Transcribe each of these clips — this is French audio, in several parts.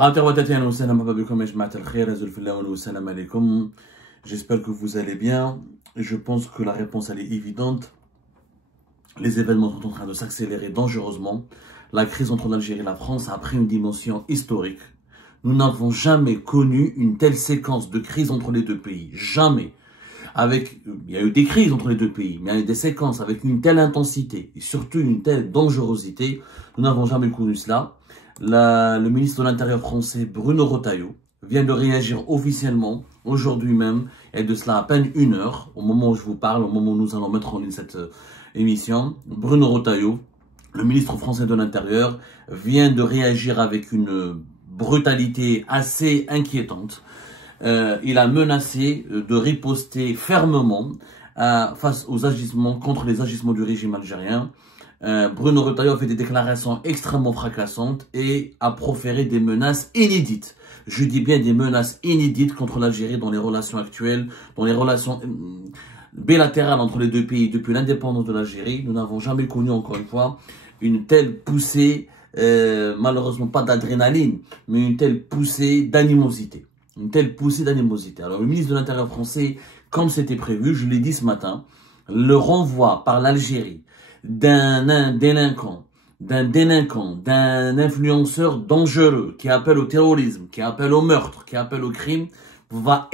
J'espère que vous allez bien. Je pense que la réponse elle est évidente. Les événements sont en train de s'accélérer dangereusement. La crise entre l'Algérie et la France a pris une dimension historique. Nous n'avons jamais connu une telle séquence de crise entre les deux pays. Jamais. Il y a eu des crises entre les deux pays, mais il y a eu des séquences avec une telle intensité et surtout une telle dangerosité. Nous n'avons jamais connu cela. Le ministre de l'Intérieur français, Bruno Retailleau, vient de réagir officiellement, aujourd'hui même, et de cela à peine une heure, au moment où je vous parle, au moment où nous allons mettre en ligne cette émission. Bruno Retailleau, le ministre français de l'Intérieur, vient de réagir avec une brutalité assez inquiétante. Il a menacé de riposter fermement face aux agissements, contre les agissements du régime algérien. Bruno Retailleau a fait des déclarations extrêmement fracassantes et a proféré des menaces inédites. Je dis bien des menaces inédites contre l'Algérie dans les relations actuelles, dans les relations bilatérales entre les deux pays depuis l'indépendance de l'Algérie. Nous n'avons jamais connu, encore une fois, une telle poussée, malheureusement pas d'adrénaline, mais une telle poussée d'animosité. Une telle poussée d'animosité. Alors le ministre de l'Intérieur français, comme c'était prévu, je l'ai dit ce matin, le renvoi par l'Algérie d'un délinquant, d'un influenceur dangereux qui appelle au terrorisme, qui appelle au meurtre, qui appelle au crime, va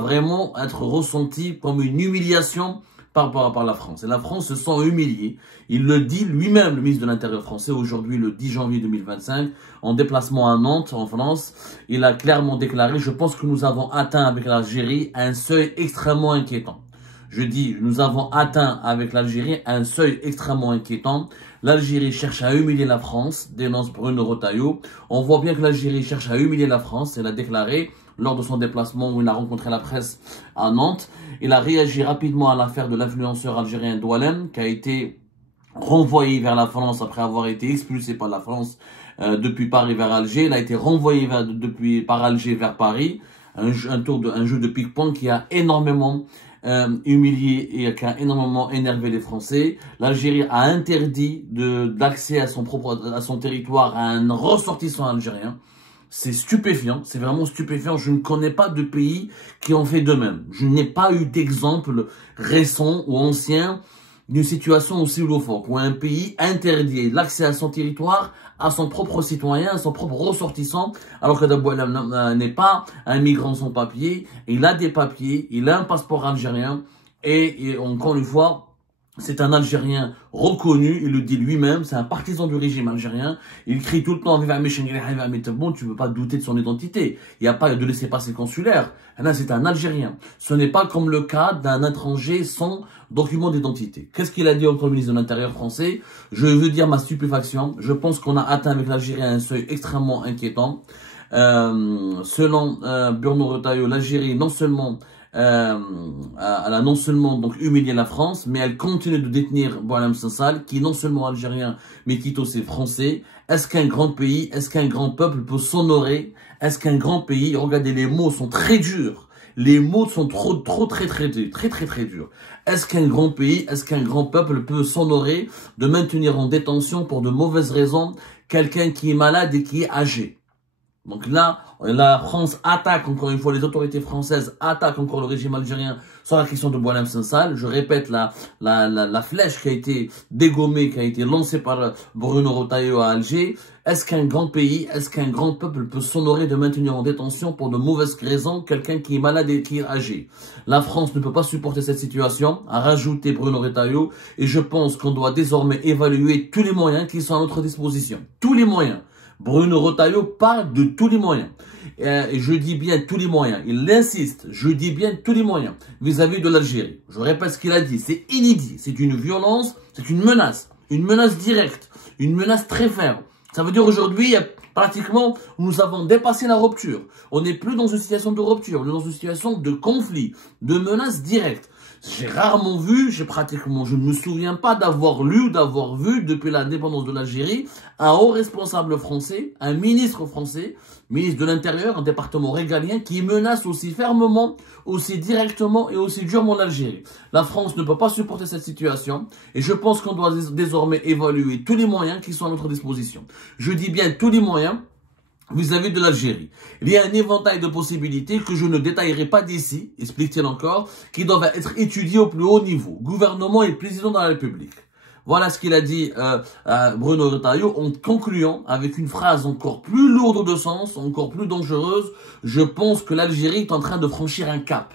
vraiment être ressenti comme une humiliation par la France. Et la France se sent humiliée. Il le dit lui-même, le ministre de l'Intérieur français, aujourd'hui le 10 janvier 2025, en déplacement à Nantes, en France. Il a clairement déclaré: je pense que nous avons atteint avec l'Algérie un seuil extrêmement inquiétant. Je dis, nous avons atteint avec l'Algérie un seuil extrêmement inquiétant. L'Algérie cherche à humilier la France, dénonce Bruno Retailleau. On voit bien que l'Algérie cherche à humilier la France, il a déclaré lors de son déplacement où il a rencontré la presse à Nantes. Il a réagi rapidement à l'affaire de l'influenceur algérien Doualem, qui a été renvoyé vers la France après avoir été expulsé par la France depuis Paris vers Alger. Il a été renvoyé par Alger vers Paris. Un jeu de ping-pong qui a énormément humilié et qui a énormément énervé les Français. L'Algérie a interdit d'accès à son territoire à un ressortissant algérien. C'est stupéfiant, c'est vraiment stupéfiant. Je ne connais pas de pays qui ont fait de même. Je n'ai pas eu d'exemple récent ou ancien d'une situation aussi loufoque, où un pays interdit l'accès à son territoire, à son propre citoyen, à son propre ressortissant, alors que Dabouala n'est pas un migrant sans papier, il a des papiers, il a un passeport algérien, et encore une fois, c'est un Algérien reconnu, il le dit lui-même, c'est un partisan du régime algérien. Il crie tout le temps: bon, tu ne peux pas douter de son identité. Il n'y a pas de laissez-passer consulaire. Là, c'est un Algérien. Ce n'est pas comme le cas d'un étranger sans document d'identité. Qu'est-ce qu'il a dit au ministre de l'Intérieur français? Je veux dire ma stupéfaction. Je pense qu'on a atteint avec l'Algérie un seuil extrêmement inquiétant. Selon Bruno Retailleau, l'Algérie elle a non seulement donc humilié la France, mais elle continue de détenir Boualem Sansal, qui est non seulement algérien, mais qui est aussi français. Est-ce qu'un grand pays, est-ce qu'un grand peuple peut s'honorer? Est-ce qu'un grand pays, regardez, les mots sont très durs. Les mots sont très durs. Est-ce qu'un grand pays, est-ce qu'un grand peuple peut s'honorer de maintenir en détention pour de mauvaises raisons quelqu'un qui est malade et qui est âgé? Donc là, la France attaque encore une fois, les autorités françaises attaquent encore le régime algérien sur la question de Boualem Sansal. Je répète, la flèche qui a été dégommée, qui a été lancée par Bruno Retailleau à Alger. Est-ce qu'un grand pays, est-ce qu'un grand peuple peut s'honorer de maintenir en détention pour de mauvaises raisons quelqu'un qui est malade et qui est âgé? La France ne peut pas supporter cette situation, a rajouté Bruno Retailleau, et je pense qu'on doit désormais évaluer tous les moyens qui sont à notre disposition. Tous les moyens. Bruno Retailleau parle de tous les moyens. Et je dis bien tous les moyens. Il insiste, je dis bien tous les moyens vis-à-vis de l'Algérie. Je répète ce qu'il a dit. C'est inédit. C'est une violence, c'est une menace. Une menace directe. Une menace très ferme. Ça veut dire aujourd'hui, pratiquement, nous avons dépassé la rupture. On n'est plus dans une situation de rupture. On est dans une situation de conflit, de menace directe. J'ai rarement vu, je ne me souviens pas d'avoir lu ou d'avoir vu depuis l'indépendance de l'Algérie un haut responsable français, un ministre français, ministre de l'Intérieur, un département régalien qui menace aussi fermement, aussi directement et aussi durement l'Algérie. La France ne peut pas supporter cette situation et je pense qu'on doit désormais évaluer tous les moyens qui sont à notre disposition. Je dis bien tous les moyens. vis-à-vis de l'Algérie. Il y a un éventail de possibilités que je ne détaillerai pas d'ici, explique-t-il encore, qui doivent être étudiées au plus haut niveau, gouvernement et président de la République. Voilà ce qu'il a dit Bruno Retailleau en concluant avec une phrase encore plus lourde de sens, encore plus dangereuse. Je pense que l'Algérie est en train de franchir un cap.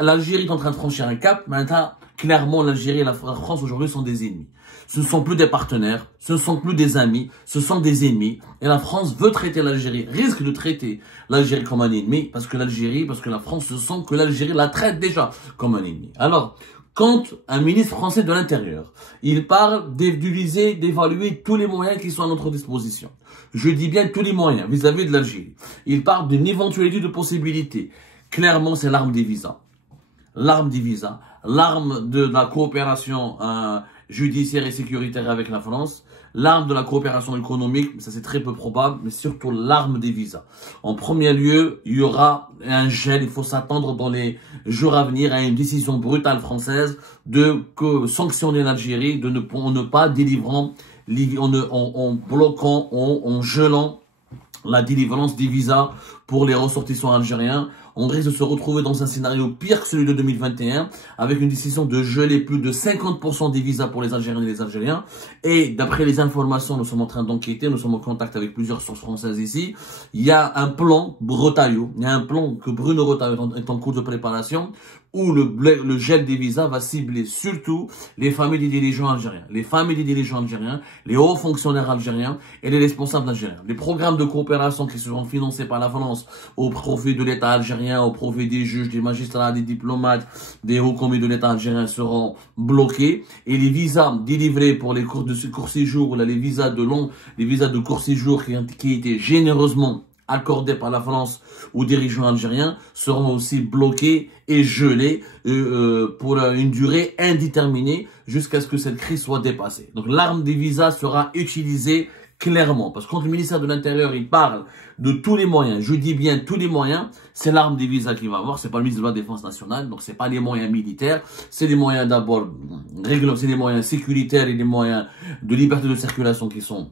L'Algérie est en train de franchir un cap. Maintenant, clairement, l'Algérie et la France aujourd'hui sont des ennemis. Ce ne sont plus des partenaires, ce ne sont plus des amis, ce sont des ennemis. Et la France veut traiter l'Algérie, risque de traiter l'Algérie comme un ennemi, parce que la France se sent que l'Algérie la traite déjà comme un ennemi. Alors, quand un ministre français de l'Intérieur, il parle d'utiliser, d'évaluer tous les moyens qui sont à notre disposition. Je dis bien tous les moyens vis-à-vis de l'Algérie. Il parle d'une éventualité de possibilités. Clairement, c'est l'arme des visas. L'arme des visas, l'arme de la coopération judiciaire et sécuritaire avec la France, l'arme de la coopération économique, ça c'est très peu probable, mais surtout l'arme des visas. En premier lieu, il y aura un gel, il faut s'attendre dans les jours à venir à une décision brutale française de sanctionner l'Algérie, de ne pas délivrant, en bloquant, en gelant la délivrance des visas pour les ressortissants algériens. On risque de se retrouver dans un scénario pire que celui de 2021, avec une décision de geler plus de 50% des visas pour les Algériens et les Algériens. Et d'après les informations, nous sommes en train d'enquêter, nous sommes en contact avec plusieurs sources françaises ici. Il y a un plan Retailleau, il y a un plan que Bruno Retailleau est en cours de préparation, où le gel des visas va cibler surtout les familles des dirigeants algériens. Les familles des dirigeants algériens, les hauts fonctionnaires algériens et les responsables algériens. Les programmes de coopération qui seront financés par la France au profit de l'État algérien, au profit des juges, des magistrats, des diplomates, des hauts commis de l'État algérien seront bloqués. Et les visas délivrés pour les cours séjour, les visas de court séjour qui étaient généreusement accordés par la France aux dirigeants algériens seront aussi bloqués et gelés pour une durée indéterminée jusqu'à ce que cette crise soit dépassée. Donc l'arme des visas sera utilisée clairement, parce que quand le ministère de l'Intérieur il parle de tous les moyens, je dis bien tous les moyens, c'est l'arme des visas qu'il va avoir, c'est pas le ministre de la Défense nationale, donc c'est pas les moyens militaires, c'est les moyens d'abord c'est les moyens sécuritaires et les moyens de liberté de circulation qui sont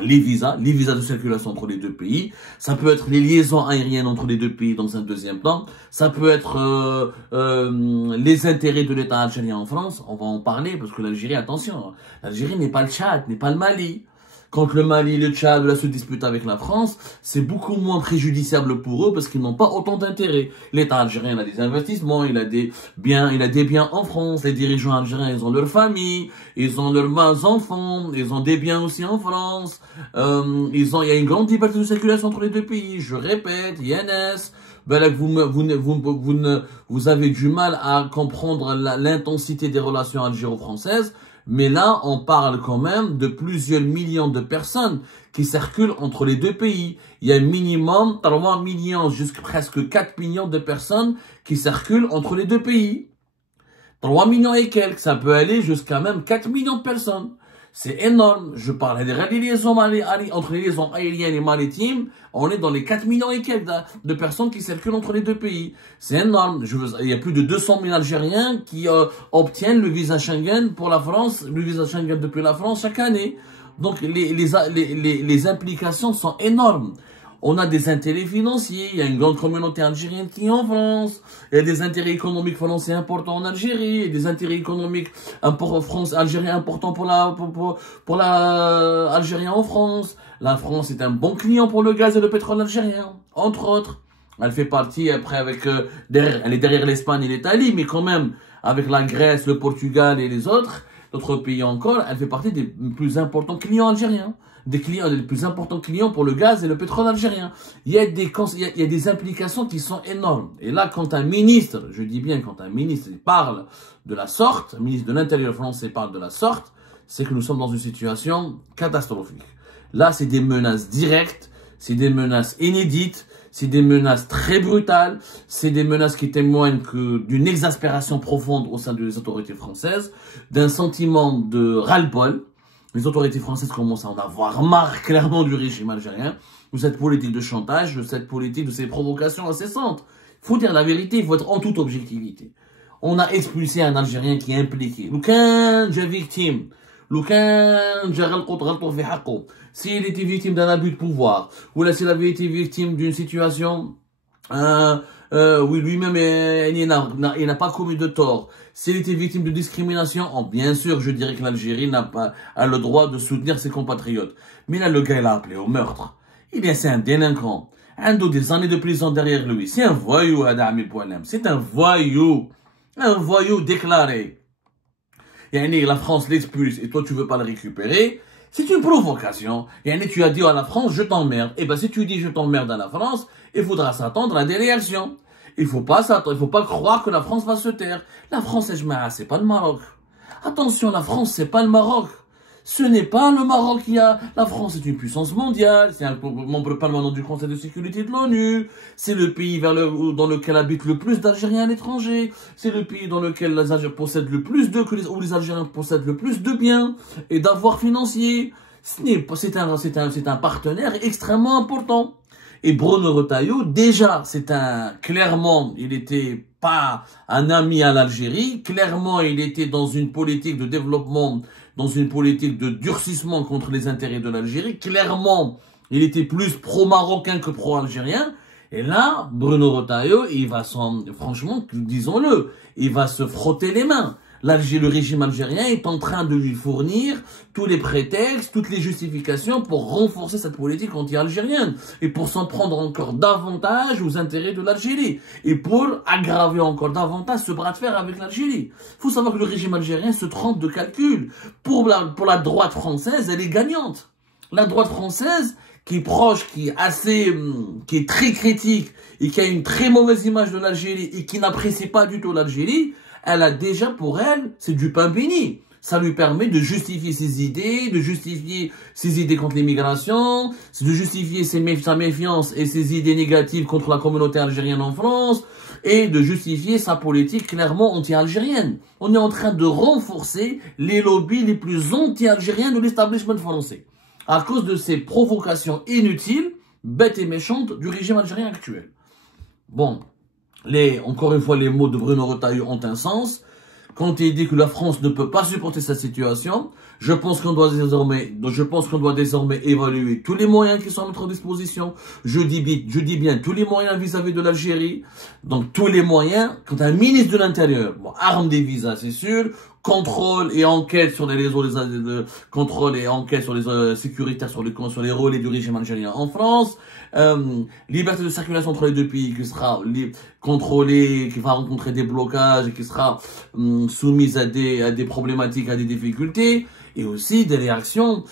les visas de circulation entre les deux pays. Ça peut être les liaisons aériennes entre les deux pays dans un deuxième temps. Ça peut être les intérêts de l'État algérien en France. On va en parler parce que l'Algérie, attention, l'Algérie n'est pas le Tchad, n'est pas le Mali. Quand le Mali et le Tchad là, se disputent avec la France, c'est beaucoup moins préjudiciable pour eux parce qu'ils n'ont pas autant d'intérêt. L'État algérien a des investissements, il a des biens en France. Les dirigeants algériens, ils ont leur famille, ils ont leurs enfants, ils ont des biens aussi en France. Il y a une grande liberté de circulation entre les deux pays. Je répète, INS. Ben vous avez du mal à comprendre l'intensité des relations algéro-françaises. Mais là, on parle quand même de plusieurs millions de personnes qui circulent entre les deux pays. Il y a minimum 3 millions, jusqu'à presque 4 millions de personnes qui circulent entre les deux pays. 3 millions et quelques, ça peut aller jusqu'à même 4 millions de personnes. C'est énorme. Je parle des liaisons entre les liaisons aériennes et maritimes. On est dans les 4 millions et quelques de personnes qui circulent entre les deux pays. C'est énorme. Il y a plus de 200 000 Algériens qui obtiennent le visa Schengen pour la France, le visa Schengen depuis la France chaque année. Donc les implications sont énormes. On a des intérêts financiers, il y a une grande communauté algérienne qui est en France, il y a des intérêts économiques français importants en Algérie, il y a des intérêts économiques algériens importants pour la Algérien en France. La France est un bon client pour le gaz et le pétrole algérien, entre autres. Elle fait partie, après, elle est derrière l'Espagne et l'Italie, mais quand même, avec la Grèce, le Portugal et les autres pays encore, elle fait partie des plus importants clients algériens. Les plus importants clients pour le gaz et le pétrole algérien. Il y a des implications qui sont énormes. Et là, quand un ministre, je dis bien quand un ministre parle de la sorte, un ministre de l'Intérieur français parle de la sorte, c'est que nous sommes dans une situation catastrophique. Là, c'est des menaces directes, c'est des menaces inédites, c'est des menaces très brutales, c'est des menaces qui témoignent d'une exaspération profonde au sein des autorités françaises, d'un sentiment de ras-le-bol. Les autorités françaises commencent à en avoir marre clairement du régime algérien, de cette politique de chantage, de cette politique, de ces provocations incessantes. Il faut dire la vérité, il faut être en toute objectivité. On a expulsé un Algérien qui est impliqué. Ou qu'un victime. S'il était victime d'un abus de pouvoir, ou là s'il avait été victime d'une situation oui, lui-même, il n'a pas commis de tort. S'il était victime de discrimination, bien sûr, je dirais que l'Algérie a le droit de soutenir ses compatriotes. Mais là, le gars, il a appelé au meurtre. C'est un délinquant. Il a des années de prison derrière lui. C'est un voyou, c'est un voyou. Un voyou déclaré. La France l'expulse et toi, tu veux pas le récupérer. C'est une provocation. Tu as dit à la France, je t'emmerde. Eh ben, si tu dis je t'emmerde à la France, il faudra s'attendre à des réactions. Il faut pas croire que la France va se taire. La France, c'est pas le Maroc. Attention, la France, c'est pas le Maroc. Ce n'est pas le Maroc qui a... La France est une puissance mondiale, c'est un membre permanent du Conseil de sécurité de l'ONU, c'est le pays dans lequel habitent le plus d'Algériens à l'étranger, c'est le pays dans lequel les Algériens possèdent le plus où les Algériens possèdent le plus de biens et d'avoirs financiers. C'est un partenaire extrêmement important. Et Bruno Retailleau, déjà, clairement, il n'était pas un ami à l'Algérie. Clairement, il était dans une politique de développement, dans une politique de durcissement contre les intérêts de l'Algérie. Clairement, il était plus pro-marocain que pro-algérien. Et là, Bruno Retailleau, franchement, disons-le, il va se frotter les mains. Le régime algérien est en train de lui fournir tous les prétextes, toutes les justifications pour renforcer cette politique anti-algérienne et pour s'en prendre encore davantage aux intérêts de l'Algérie et pour aggraver encore davantage ce bras de fer avec l'Algérie. Il faut savoir que le régime algérien se trompe de calcul. Pour la droite française, elle est gagnante. La droite française, qui est proche, qui est très critique et qui a une très mauvaise image de l'Algérie et qui n'apprécie pas du tout l'Algérie, elle a déjà pour elle, c'est du pain béni. Ça lui permet de justifier ses idées contre l'immigration, de justifier sa méfiance et ses idées négatives contre la communauté algérienne en France, et de justifier sa politique clairement anti-algérienne. On est en train de renforcer les lobbies les plus anti-algériens de l'establishment français, à cause de ces provocations inutiles, bêtes et méchantes du régime algérien actuel. Bon. Encore une fois, les mots de Bruno Retailleau ont un sens. Quand il dit que la France ne peut pas supporter cette situation, je pense qu'on doit désormais évaluer tous les moyens qui sont à notre disposition. Je dis bien tous les moyens vis-à-vis de l'Algérie. Donc tous les moyens, quand un ministre de l'Intérieur, arme des visas, c'est sûr, contrôle et enquête sur les réseaux, contrôle et enquête sur les sécuritaires, sur les relais du régime algérien en France, liberté de circulation entre les deux pays qui sera contrôlée, qui va rencontrer des blocages et qui sera soumise à des problématiques, à des difficultés, et aussi des réactions,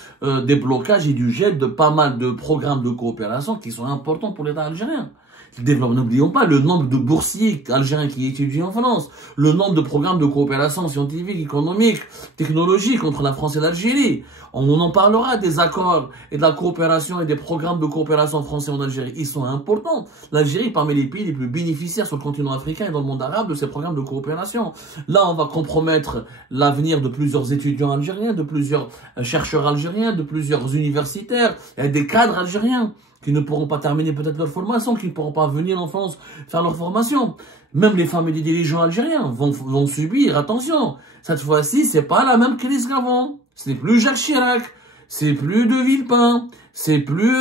des blocages et du gel de pas mal de programmes de coopération qui sont importants pour l'État algérien. N'oublions pas le nombre de boursiers algériens qui étudient en France, le nombre de programmes de coopération scientifique, économique, technologique entre la France et l'Algérie. On en parlera des accords et de la coopération et des programmes de coopération français en Algérie. Ils sont importants. L'Algérie est parmi les pays les plus bénéficiaires sur le continent africain et dans le monde arabe de ces programmes de coopération. Là, on va compromettre l'avenir de plusieurs étudiants algériens, de plusieurs chercheurs algériens, de plusieurs universitaires et des cadres algériens qui ne pourront pas terminer peut-être leur formation, qui ne pourront pas venir en France faire leur formation. Même les familles des dirigeants algériens vont subir, attention, cette fois-ci, c'est pas la même crise qu'avant. Ce n'est plus Jacques Chirac, c'est plus De Villepin, c'est plus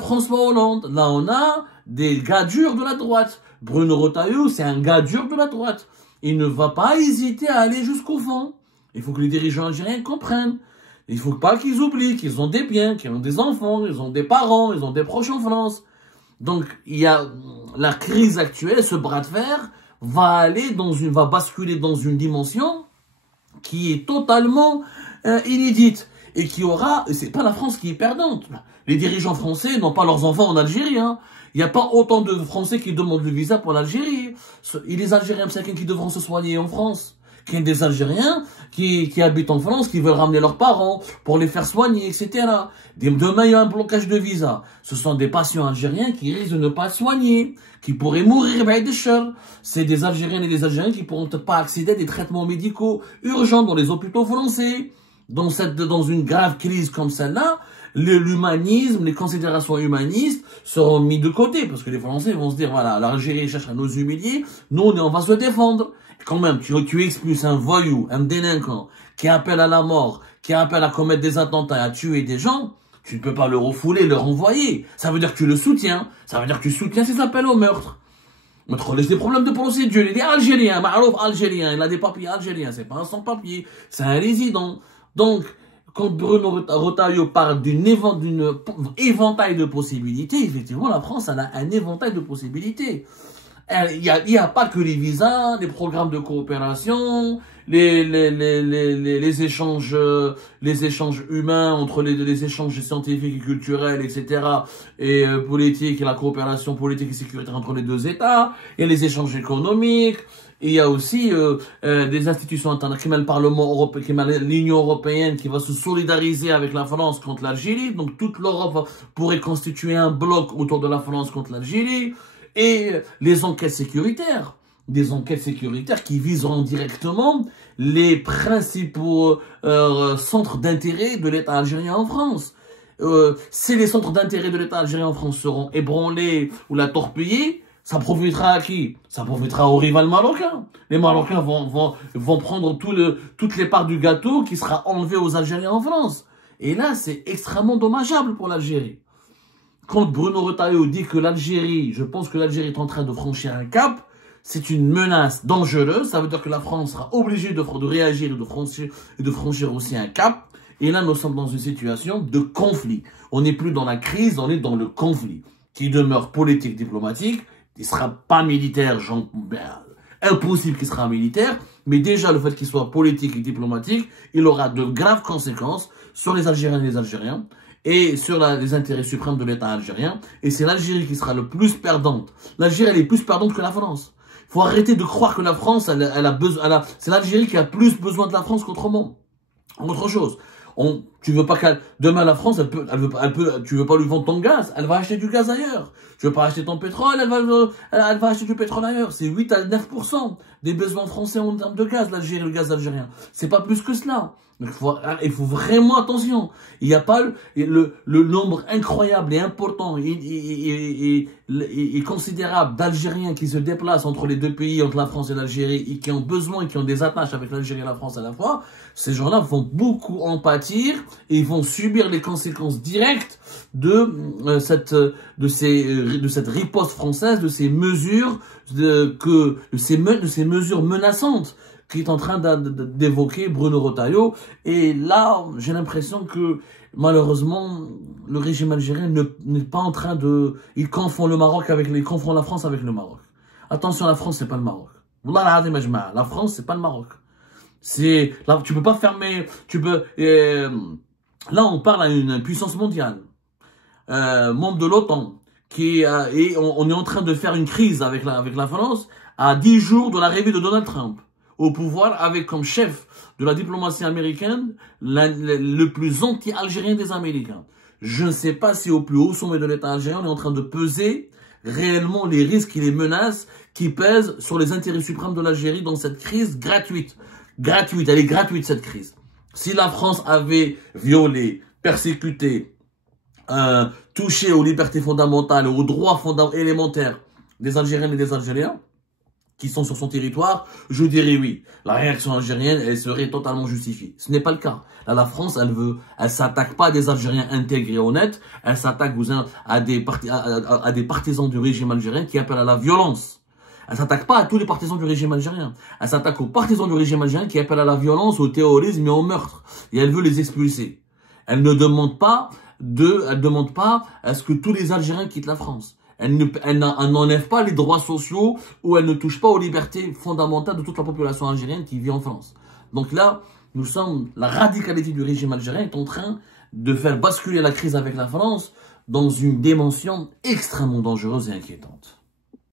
François Hollande. Là, on a des gars durs de la droite. Bruno Retailleau, c'est un gars dur de la droite. Il ne va pas hésiter à aller jusqu'au fond. Il faut que les dirigeants algériens comprennent. Il ne faut pas qu'ils oublient qu'ils ont des biens, qu'ils ont des enfants, ils ont des parents, ils ont des proches en France. Donc, il y a la crise actuelle, ce bras de fer va basculer dans une dimension qui est totalement inédite et qui aura, c'est pas la France qui est perdante. Les dirigeants français n'ont pas leurs enfants en Algérie, hein. Il n'y a pas autant de Français qui demandent le visa pour l'Algérie. Et les Algériens qui devront se soigner en France. Qu'il y ait des Algériens qui habitent en France, qui veulent ramener leurs parents pour les faire soigner, etc. Demain, il y a un blocage de visa. Ce sont des patients algériens qui risquent de ne pas soigner, qui pourraient mourir. C'est des Algériennes et des Algériens qui ne pourront pas accéder à des traitements médicaux urgents dans les hôpitaux français. Dans une grave crise comme celle-là, l'humanisme, les considérations humanistes seront mis de côté, parce que les Français vont se dire, voilà, l'Algérie cherche à nous humilier, nous, on va se défendre. Quand même, tu expulses un voyou, un délinquant, qui appelle à la mort, qui appelle à commettre des attentats, à tuer des gens, tu ne peux pas le refouler, le renvoyer. Ça veut dire que tu le soutiens. Ça veut dire que tu soutiens ses appels au meurtre. Mais laisse des problèmes de procédure. Il est algérien, Marouf algérien, il a des papiers algériens, c'est pas un sans-papier, c'est un résident. Donc, quand Bruno Retailleau parle d'une éventail de possibilités, effectivement, la France, elle a un éventail de possibilités. Il n'y a pas que les visas, les programmes de coopération, les échanges humains entre les échanges scientifiques et culturels, etc. et politiques et la coopération politique et sécuritaire entre les deux États, et les échanges économiques. Et il y a aussi des institutions internationales, le Parlement européen, l'Union européenne qui va se solidariser avec la France contre l'Algérie. Donc toute l'Europe pourrait constituer un bloc autour de la France contre l'Algérie. Et les enquêtes sécuritaires, des enquêtes sécuritaires qui viseront directement les principaux centres d'intérêt de l'État algérien en France. Si les centres d'intérêt de l'État algérien en France seront ébranlés ou la torpillés, ça profitera à qui? Ça profitera aux rivales marocains. Les Marocains vont prendre toutes les parts du gâteau qui sera enlevé aux Algériens en France. Et là, c'est extrêmement dommageable pour l'Algérie. Quand Bruno Retailleau dit que l'Algérie, je pense que l'Algérie est en train de franchir un cap, c'est une menace dangereuse. Ça veut dire que la France sera obligée de réagir et de franchir aussi un cap. Et là, nous sommes dans une situation de conflit. On n'est plus dans la crise, on est dans le conflit, qui demeure politique, diplomatique. Il ne sera pas militaire, impossible qu'il sera militaire. Mais déjà, le fait qu'il soit politique et diplomatique, il aura de graves conséquences sur les Algériens et les Algériens, et sur les intérêts suprêmes de l'État algérien. Et c'est l'Algérie qui sera le plus perdante. L'Algérie, elle est plus perdante que la France. Il faut arrêter de croire que la France, c'est l'Algérie qui a plus besoin de la France qu'autrement. Autre chose. Tu veux pas demain la France, tu veux pas lui vendre ton gaz, elle va acheter du gaz ailleurs. Tu veux pas acheter ton pétrole, elle va acheter du pétrole ailleurs. C'est 8 à 9% des besoins français en termes de gaz, l'Algérie, le gaz algérien. C'est pas plus que cela. Donc il faut vraiment attention. Il n'y a pas le nombre incroyable et important et considérable d'Algériens qui se déplacent entre les deux pays, entre la France et l'Algérie, et qui ont besoin, qui ont des attaches avec l'Algérie et la France à la fois. Ces gens-là vont beaucoup en pâtir et ils vont subir les conséquences directes de cette riposte française, de ces mesures menaçantes qui est en train d'évoquer Bruno Retailleau. Et là, j'ai l'impression que, malheureusement, le régime algérien n'est pas en train de... Il confond la France avec le Maroc. Attention, la France, c'est pas le Maroc. La France, c'est pas le Maroc. Là, tu peux pas fermer... là, on parle à une puissance mondiale, membre de l'OTAN, et on est en train de faire une crise avec la France à 10 jours de l'arrivée de Donald Trump au pouvoir, avec comme chef de la diplomatie américaine le plus anti-algérien des Américains. Je ne sais pas si au plus haut sommet de l'État algérien, on est en train de peser réellement les risques et les menaces qui pèsent sur les intérêts suprêmes de l'Algérie dans cette crise gratuite. Elle est gratuite, cette crise. Si la France avait violé, persécuté, touché aux libertés fondamentales, aux droits élémentaires des Algériennes et des Algériens qui sont sur son territoire, je dirais oui. La réaction algérienne, elle serait totalement justifiée. Ce n'est pas le cas. Là, la France, elle s'attaque pas à des Algériens intègres et honnêtes, elle s'attaque à des partisans du régime algérien qui appellent à la violence. Elle s'attaque pas à tous les partisans du régime algérien. Elle s'attaque aux partisans du régime algérien qui appellent à la violence, au terrorisme et au meurtre. Et elle veut les expulser. Elle ne demande pas à ce que tous les Algériens quittent la France. Elle n'enlève pas les droits sociaux ou elle ne touche pas aux libertés fondamentales de toute la population algérienne qui vit en France. Donc là, la radicalité du régime algérien est en train de faire basculer la crise avec la France dans une dimension extrêmement dangereuse et inquiétante.